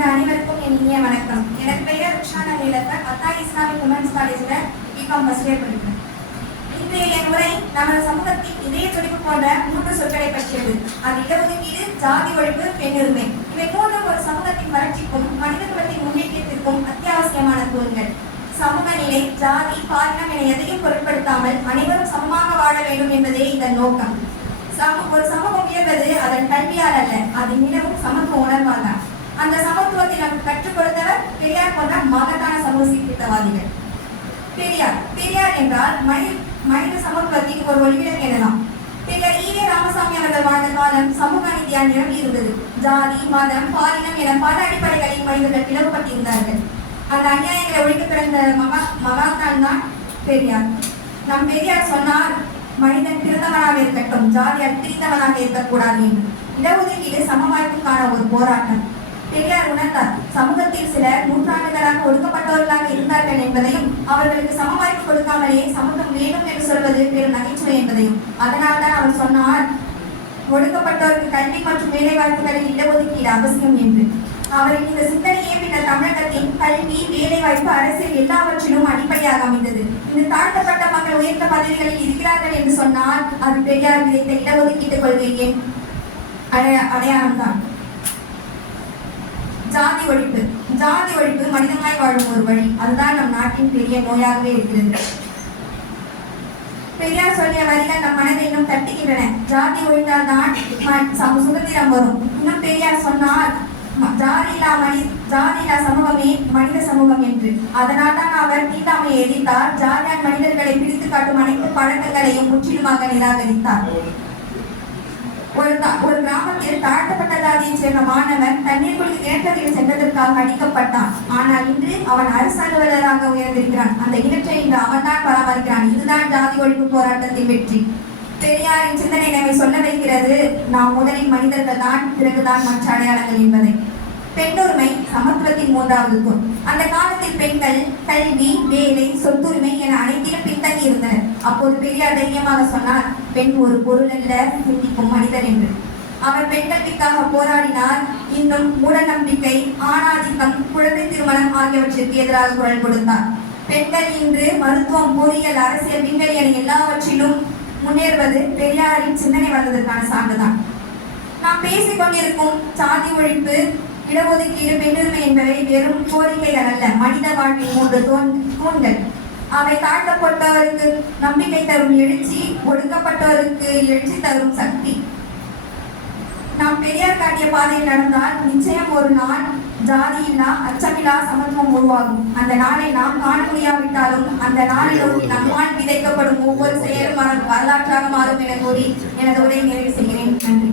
இருக்கின்ற அனைவருக்கும் என் இனிய வணக்கம். எனக்கு பெயர் ருக்ஷானா நீலப்பர் அத்தா இஸ்லாமிக் உமன்ஸ் காலேஜில் பிகாம் ஃபர்ஸ்ட் இயர் படிக்கிறேன். இன்றைய என் உரை நமது சமூகத்தின் இதய துடிப்பு போன்ற மூன்று சொற்களை பற்றியது. அது இடஒதுக்கீடு ஜாதி ஒழிப்பு பெண்ணுரிமை இவை மூன்றும் ஒரு சமூகத்தின் வளர்ச்சிக்கும் மனித குலத்தின் முன்னேற்றத்திற்கும் அத்தியாவசியமான கூறுகள். சமூக நிலை ஜாதி பாலினம் என எதையும் பொருட்படுத்தாமல் அனைவரும் சமமாக வாழ வேண்டும் என்பதே இதன் நோக்கம். ஒரு சமூகம் உயர்வது அதன் கல்வியால் அல்ல அது நிலவும் சமத்துவ உணர்வால் தான். அந்த சமத்துவத்தை நமக்கு கற்றுக் கொடுத்தவர் பெரியார் போன்ற மகத்தான சமூக சீர்திருத்தவாதிகள். பெரியார். பெரியார் என்றால் மனித மனித சமத்துவத்தின் ஒரு ஒளிவிடம் எனலாம். பெரியார் ஈவே ராமசாமி அவர்கள் வாழ்ந்த காலம் சமூக நீதியால் நிரம்பி இருந்தது. ஜாதி மதம் பாலினம் என பல அடிப்படைகளில் மனிதர்கள் பிளவுபட்டிருந்தார்கள். அந்த அநியாயங்களை ஒழிக்க பிறந்த மகா மகாத்தான் தான் பெரியார். நம் பெரியார் சொன்னார் மனிதன் பிறந்தவனாக இருக்கட்டும் ஜாதியால் பிரித்தவனாக இருக்கக்கூடாது என்று. இடஒதுக்கீடு சம வாய்ப்புக்கான ஒரு போராட்டம். பெரியார் உணர்ந்தார் சமூகத்தில் சிலர் நூற்றாண்டுகளாக ஒடுக்கப்பட்டவர்களாக இருந்தார்கள் என்பதையும் அவர்களுக்கு சம வாய்ப்பு கொடுக்காமலே சமூகம் வேண்டும் என்று சொல்வது பெரும் நகைச்சுவை என்பதையும். அதனால்தான் அவர் சொன்னார் ஒடுக்கப்பட்டோருக்கு கல்வி மற்றும் வேலை வாய்ப்புகளில் இடஒதுக்கீடு அவசியம் என்று. அவரின் இந்த சிந்தனையே பின்னர் தமிழகத்தின் கல்வி வேலைவாய்ப்பு அரசியல் எல்லாவற்றிலும் அடிப்படையாக அமைந்தது. இந்த தாழ்த்தப்பட்ட மக்கள் உயர்ந்த பதவிகளில் இருக்கிறார்கள் என்று சொன்னால் அது பெரியார் விதைத்த இடஒதுக்கீட்டு கொள்கையின் அடையாளம் அடையாளம்தான். ஜாதி ஒழிப்பு. ஜாதி ஒழிப்பு மனிதமாய் வாழும் ஒரு வழி. அதுதான் நம் நாட்டின் பெரிய நோயாகவே இருக்கிறது. பெரியார் சொல்லிய வரிகள் நம் மனதை இன்னும் தட்டுகின்றன. ஜாதி ஒழித்தால் தான் சுதந்திரம் வரும். இன்னும் பெரியார் சொன்னார் ஜாதி இல்லா மனி ஜாதி இல்லா சமூகமே மனித சமூகம் என்று. அதனால் தான் அவர் தீண்டாமையை எதிர்த்தார். ஜாதியான் மனிதர்களை பிரித்து காட்டும் அனைத்து பழக்கங்களையும் முற்றிலுமாக நிராகரித்தார். ஒரு தா- ஒரு கிராமத்தில் தாழ்த்தப்பட்ட ஜாதியைச் சேர்ந்த மாணவன் தண்ணீர் குளிக்க சென்றதற்காக அடிக்கப்பட்டான். ஆனால் இன்று அவன் அரசு அலுவலராக உயர்ந்திருக்கிறான். அந்த கிணற்றை இன்று அவன்தான் பராமரிக்கிறான். இதுதான் ஜாதி ஒழிப்பு போராட்டத்தின் வெற்றி. பெரியாரின் சிந்தனை நம்மை சொல்ல வைக்கிறது நாம் முதலில் மனிதர்கள் தான் பிறகுதான் மற்ற அடையாளங்கள் என்பதை. பெண்ணுரிமை சமத்துவத்தின் மூன்றாவது அந்த காலத்தில் பெண்கள் கல்வி வேலை சொத்துரிமை அப்போது பெரியார் தைரியமாக சொன்னார் பெண் ஒரு பொருள் அல்ல சிந்திக்கும் மனிதர் என்று. அவர் பெண்களுக்காக போராடினார். இன்னும் மூடநம்பிக்கை ஆணாதிக்கம் குழந்தை திருமணம் ஆகியவற்றிற்கு எதிராக குரல் கொடுத்தார். பெண்கள் இன்று மருத்துவம் பொறியியல் அரசியல் விண்வெளி என எல்லாவற்றிலும் முன்னேறுவது பெரியாரின் சிந்தனை வந்ததற்கான சான்றுதான். நாம் பேசிக் கொண்டிருக்கும் சாதி ஒழிப்பு இடஒதுக்கீடு பெண்ணுரிமை என்பவை வெறும் கோரிக்கைகள் அல்ல மனித வாழ்வின் மூன்று தூண்கள். அவை தாழ்த்தப்பட்டவருக்கு நம்பிக்கை தரும் எழுச்சி ஒடுக்கப்பட்டவருக்கு எழுச்சி தரும் சக்தி. நாம் பெரியார் காட்டிய பாதையில் நடந்தால் நிச்சயம் ஒரு நாள் ஜாதியில்லா அச்சமில்லா சமத்துவம் உருவாகும். அந்த நாளை நாம் காண முடியாவிட்டாலும் அந்த நாளில் நம்மால் விதைக்கப்படும் ஒவ்வொரு செயலும் வரலாற்றாக மாறும் என கூறி எனது உரையை நிறைவு செய்கிறேன். நன்றி.